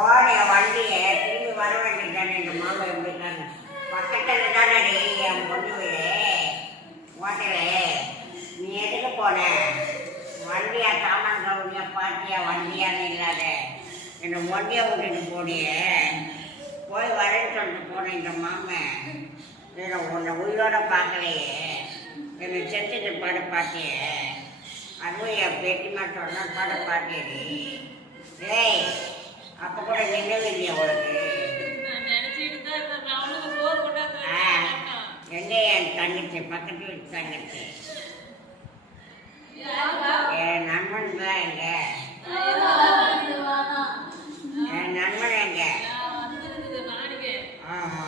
ஓடைய வண்டியை திரும்பி வர வேண்டியதானே எங்கள் மாமா எப்படின்னாங்க பக்கத்தில் தானே என் பொண்ணு வீடு ஓட்டலே நீ எதுக்கு போன வண்டியா சாமான் கவுனியா பாட்டியா வண்டியான்னு இல்லாத என்னை ஒண்டியை விட்டுட்டு போனியே போய் வரேன்னு சொல்லிட்டு போனேன் இந்த மாமன் என்னை உன்னை உயிரோட பார்க்கலையே என்னை செத்துட்டு பட பாட்டியே அதுவும் என் பேட்டிமா சொன்ன பட பாட்டியடி ஏய் அப்போ கூட நினைவில்லையா உனக்கு எங்க என் தங்கச்சி பக்கத்து வீட்டு தங்கச்சி என் நண்பன் தான் எங்க என் நண்பன் எங்க ஆமா